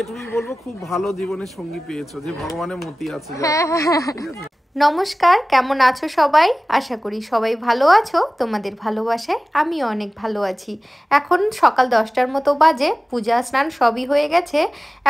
এটুকুই বলবো, খুব ভালো জীবনের সঙ্গী পেয়েছো, যে ভগবানের মতি আছে। ঠিক আছে। নমস্কার, কেমন আছো সবাই? আশা করি সবাই ভালো আছো। তোমাদের ভালোবাসায় আমি অনেক ভালো আছি। এখন সকাল 10টার মতো বাজে, পূজা স্নান সবই হয়ে গেছে।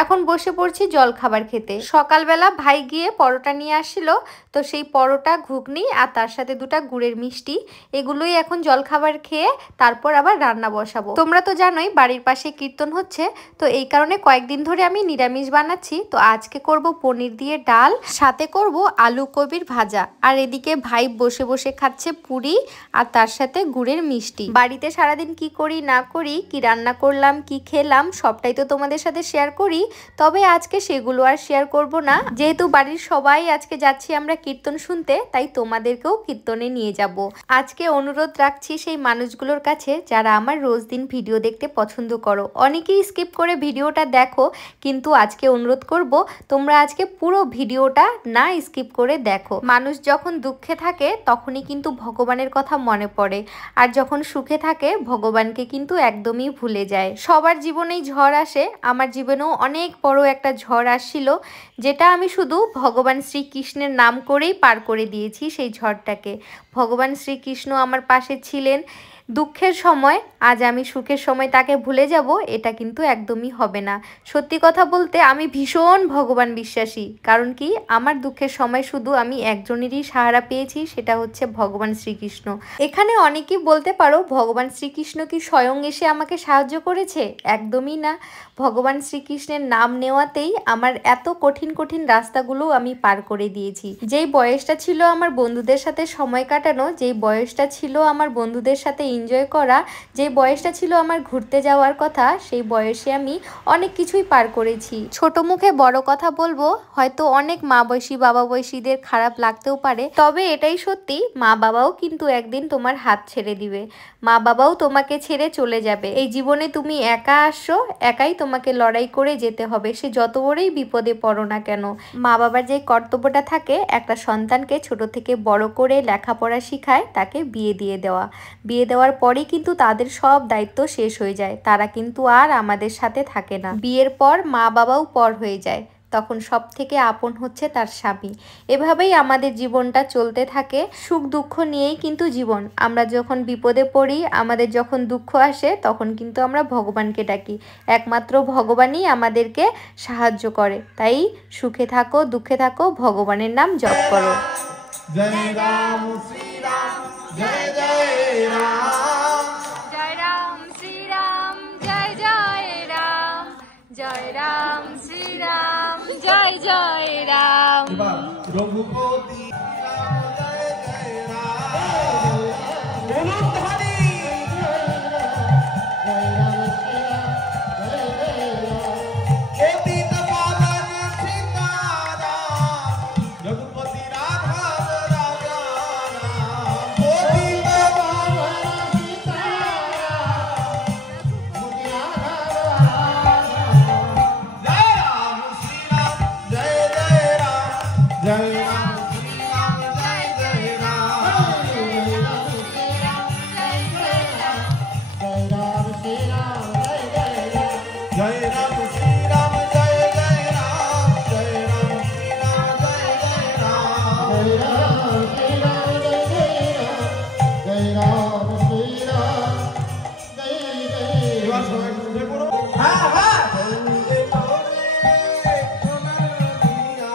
এখন বসে পড়ছি জল খাবার খেতে। সকালবেলা ভাই গিয়ে পরোটা নিয়ে আসছিল, তো সেই পরোটা, ঘুগনি আর তার সাথে 2টা গুড়ের মিষ্টি, এগুলোই এখন জল খাবার খেয়ে তারপর আবার রান্না বসাবো। তোমরা তো জানোই বাড়ির পাশে কীর্তন হচ্ছে, তো এই কারণে কয়েকদিন ধরে আমি নিরামিষ বানাচ্ছি। তো আজকে করব পনির দিয়ে ডাল, সাথে করব আলু কবির ভাজা, আর এদিকে ভাই বসে বসে খাচ্ছে পুরি আর তার সাথে গুড়ের মিষ্টি। বাড়িতে সারাদিন কি করি না করি, কি রান্না করলাম, কি খেলাম, সবটাই তো তোমাদের সাথে শেয়ার করি। তবে আজকে সেগুলো আর শেয়ার করব না, যেহেতু বাড়ির সবাই আজকে যাচ্ছি আমরা কীর্তন শুনতে, তাই তোমাদেরকেও কীর্তনে নিয়ে যাব। আজকে অনুরোধ রাখছি সেই মানুষগুলোর কাছে যারা আমার রোজ দিন ভিডিও দেখতে পছন্দ করো। অনেকেই স্কিপ করে ভিডিওটা দেখো, কিন্তু আজকে অনুরোধ করব তোমরা আজকে পুরো ভিডিওটা না স্কিপ করে দেখো। মানুষ যখন দুঃখে থাকে তখনই কিন্তু ভগবানের কথা মনে পড়ে, আর যখন সুখে থাকে ভগবানকে কিন্তু একদমই ভুলে যায়। সবার জীবনেই ঝড় আসে, আমার জীবনেও অনেক বড় একটা ঝড় আসছিল, যেটা আমি শুধু ভগবান শ্রীকৃষ্ণের নাম করেই পার করে দিয়েছি সেই ঝড়টাকে। ভগবান শ্রীকৃষ্ণ আমার পাশে ছিলেন দুঃখের সময়, আজ আমি সুখের সময় তাকে ভুলে যাব, এটা কিন্তু একদমই হবে না। সত্যি কথা বলতে আমি ভীষণ ভগবান বিশ্বাসী, কারণ কি আমার দুঃখের সময় শুধু আমি একজনেরই সাহারা পেয়েছি, সেটা হচ্ছে ভগবান শ্রীকৃষ্ণ। এখানে অনেকেই বলতে পারো ভগবান শ্রীকৃষ্ণ কি স্বয়ং এসে আমাকে সাহায্য করেছে? একদমই না। ভগবান শ্রীকৃষ্ণের নাম নেওয়াতেই আমার এত কঠিন কঠিন রাস্তাগুলো আমি পার করে দিয়েছি। যেই বয়সটা ছিল আমার বন্ধুদের সাথে সময় কাটানো, যেই বয়সটা ছিল আমার বন্ধুদের সাথে এনজয় করা, যে বয়সটা ছিল আমার ঘুরতে যাওয়ার কথা, সেই বয়সে আমি অনেক কিছুই পার করেছি। ছোট মুখে বড় কথা বলবো, হয়তো অনেক মা বয়সী বাবা বয়সীদের খারাপ লাগতেও পারে, তবে এটাই সত্যি, মা বাবাও কিন্তু একদিন তোমার হাত ছেড়ে দিবে, মা বাবাও তোমাকে ছেড়ে চলে যাবে। এই জীবনে তুমি একা আসছো, একাই তোমাকে লড়াই করে যেতে হবে, সে যত বড়ই বিপদে পড়ো না কেন। মা বাবার যে কর্তব্যটা থাকে একটা সন্তানকে ছোট থেকে বড় করে লেখাপড়া শিখায়, তাকে বিয়ে দিয়ে দেওয়া। বিয়ে দেওয়ার পরেই কিন্তু তাদের সব দায়িত্ব শেষ হয়ে যায়, তারা কিন্তু আর আমাদের সাথে থাকে না। বিয়ের পর মা বাবাও পর হয়ে যায়, তখন সব থেকে আপন হচ্ছে তার স্বামী। এভাবেই আমাদের জীবনটা চলতে থাকে, সুখ দুঃখ নিয়েই কিন্তু জীবন। আমরা যখন বিপদে পড়ি, আমাদের যখন দুঃখ আসে, তখন কিন্তু আমরা ভগবানকে ডাকি, একমাত্র ভগবানই আমাদেরকে সাহায্য করে। তাই সুখে থাকো দুঃখে থাকো, ভগবানের নাম জপ করো। জয় রাম শ্রী রাম, জয় জয় রাম, জয় রাম শ্রী রাম, জয় জয় রাম, জয় রাম শ্রী রাম, জয় জয় রাম। রঘুপতি রাম, জয় জয় রাম, পতিত পাবন সীতারাম, রঘুপতি রাঘব রাজা রাম, পতিত পাবন সীতারাম, জয় রাম শ্রী রাম, জয় জয় রাম, জয় রাম শ্রী রাম, জয় জয় রাম, জয় রাম শ্রী রাম, জয় জয় রাম, জয় রাম শ্রী রাম, জয় জয় রাম, জয় রাম শ্রী রাম, জয় জয় রাম, জয় রাম শ্রী রাম, জয় জয়। এবার সবাই উঠে পড়ো। হ্যাঁ হ্যাঁ। বন্দে তোরে সোনার দিয়া,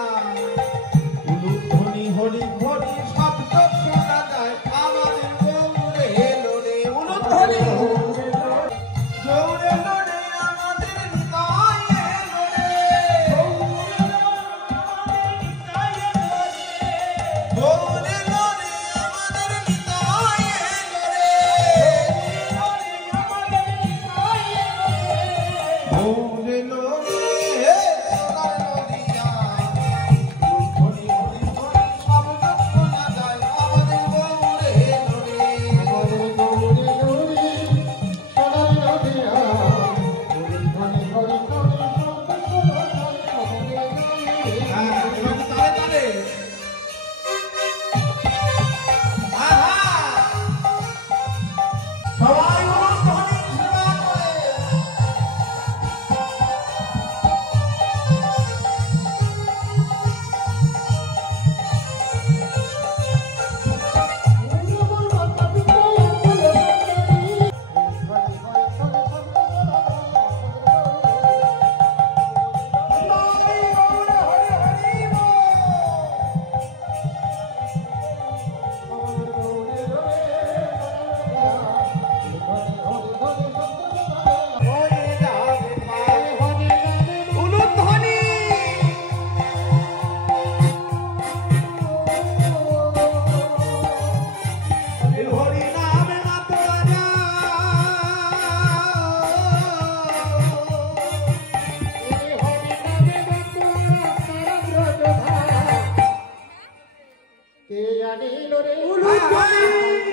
নীল রে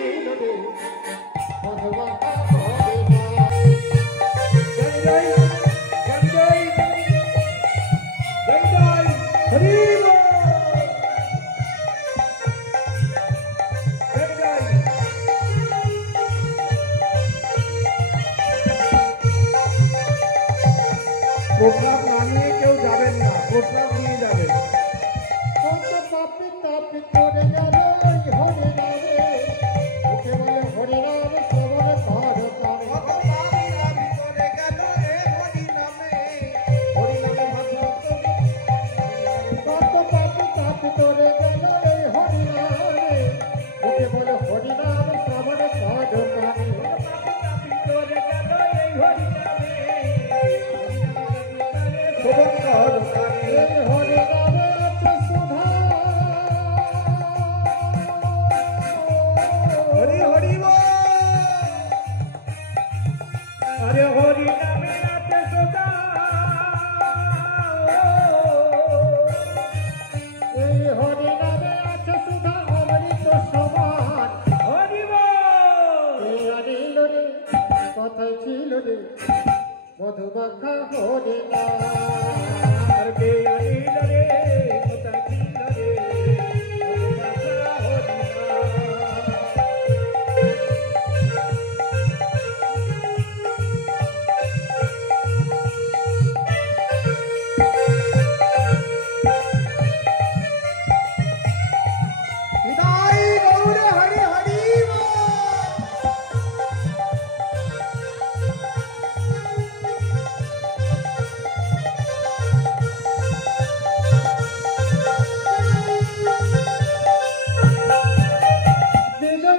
নীল রে মধুমাখা হরিনাম জয় জয় জয় জয় হরি প্রসাদ না নিয়ে কেউ যাবেন না, প্রসাদ নিয়ে যাবেন। কত পাপি তাপি করে গেল হরি নামে, ওকে বলে হরি নাম শ্রবণ কর তারে। কত পাপি তাপি করে গেল হরি নামে, হরি নামে ভাগবত। কত পাপি তাপি করে গেল হরি নামে, ওকে বলে হরি নাম শ্রবণ কর তারে। কথায় ছিল রে মধুমাখা হরিনাম আর কে আনিল রে কথায় ছিল রে মধুমাখা হরিনাম। নিতাই গৌর হরি হরি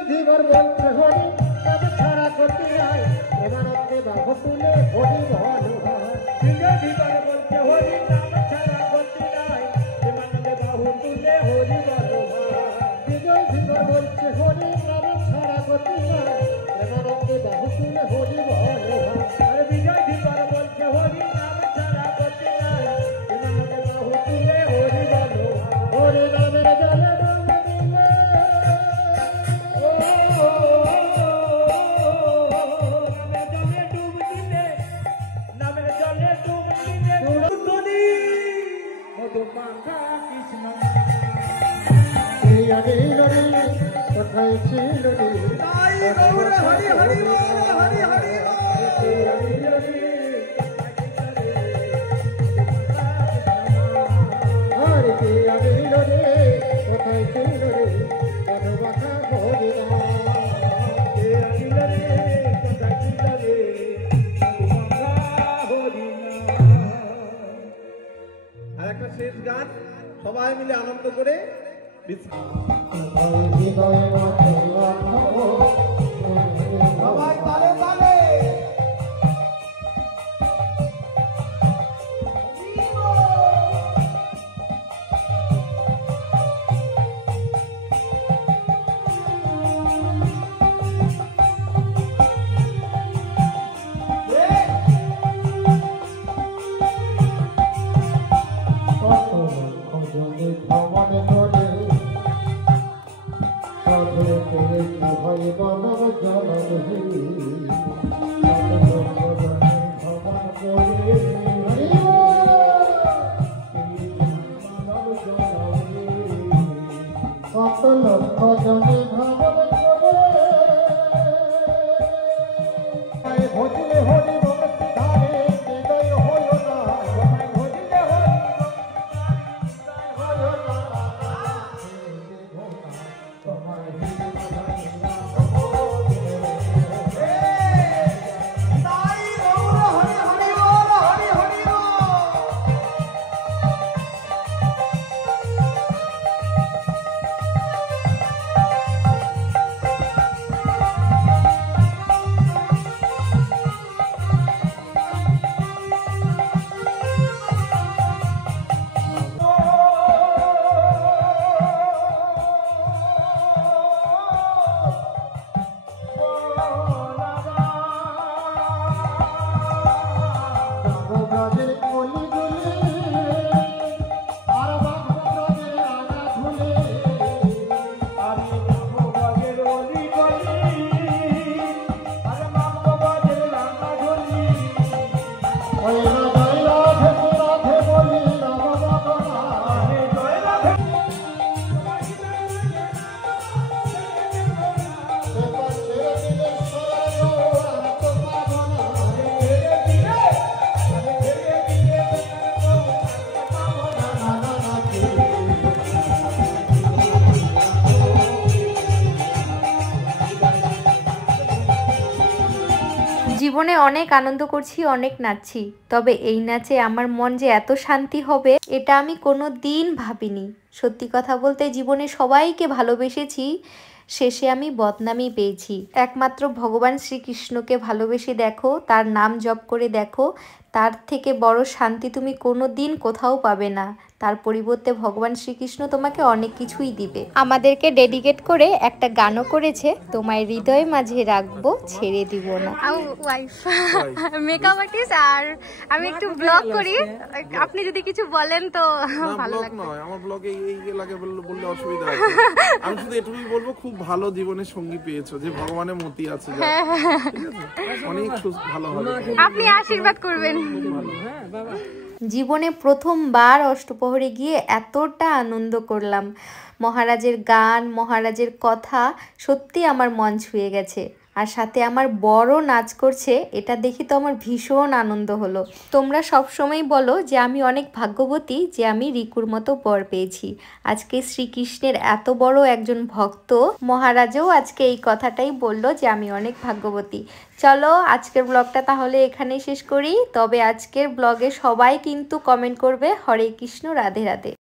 জীবন বলছে হরি তব ছাড়া করতে নাই এমানন্দে বাহু তুলে হরি বল জীবন বলছে হরি নাম ছাড়া করতে নাই এমানন্দে বাহু তুলে হরি বল জীবন বলছে হরি নাম ছাড়া করতে নাই এমানন্দে বাহু তুলে হরি বল আর বিজয় জীবন বলছে হরি নাম ছাড়া করতে নাই এমানন্দে বাহু তুলে হরি বল হরি নামের জলে কোথায় ছিল রে হরি হরি হরি হরি হরি কে আনিল রে কোথায় ছিল রে মধুমাখা হরিনাম কে আনিল রে কোথায় ছিল রে মধুমাখা হরিনাম। আর একটা শেষ গান সবাই মিলে আনন্দ করে সবাই তালে তালে জীবনে অনেক আনন্দ করছি, অনেক নাচছি, তবে এই নাচে আমার মন যে এত শান্তি হবে এটা আমি কোনো দিন ভাবিনি। সত্যি কথা বলতে জীবনে সবাইকে ভালোবেসেছি, শেষে আমি বদনামই পেয়েছি। একমাত্র ভগবান শ্রীকৃষ্ণকে ভালোবেসে দেখো, তার নাম জপ করে দেখো, তার থেকে বড় শান্তি তুমি কোনো দিন কোথাও পাবে না। তার পরিবর্তে ভগবান শ্রীকৃষ্ণ তোমাকে অনেক কিছুই দিবে। আমাদেরকে ডেডিকেট করে একটা গানও করেছে, তোমায় হৃদয় মাঝে রাখবো, ছেড়ে দিব না। ওয়াইফ মেকআপ আর্টিস্ট, আর আমি একটু ব্লগ করি, আপনি যদি কিছু বলেন তো ভালো লাগবে। আমার ব্লগে এই লাগে বললে অসুবিধা আছে। আমি শুধু এটুকুই বলবো, খুব ভালো জীবনের সঙ্গী পেয়েছো, যে ভগবানের মতি আছে, ঠিক আছে, অনেক ভালো হবে। আপনি আশীর্বাদ করবেন। জীবনে প্রথমবার অষ্টপ্রহরে গিয়ে এতটা আনন্দ করলাম। মহারাজের গান, মহারাজের কথা সত্যি আমার মন ছুঁয়ে গেছে। আর সাথে আমার বড় নাচ করছে, এটা দেখি তো আমার ভীষণ আনন্দ হলো। তোমরা সবসময় বলো যে আমি অনেক ভাগ্যবতী যে আমি রিকুর মতো বর পেয়েছি। আজকে শ্রীকৃষ্ণের এত বড় একজন ভক্ত মহারাজও আজকে এই কথাটাই বললো যে আমি অনেক ভাগ্যবতী। চলো আজকের ব্লগটা তাহলে এখানেই শেষ করি। তবে আজকের ব্লগে সবাই কিন্তু কমেন্ট করবে হরে কৃষ্ণ, রাধে রাধে।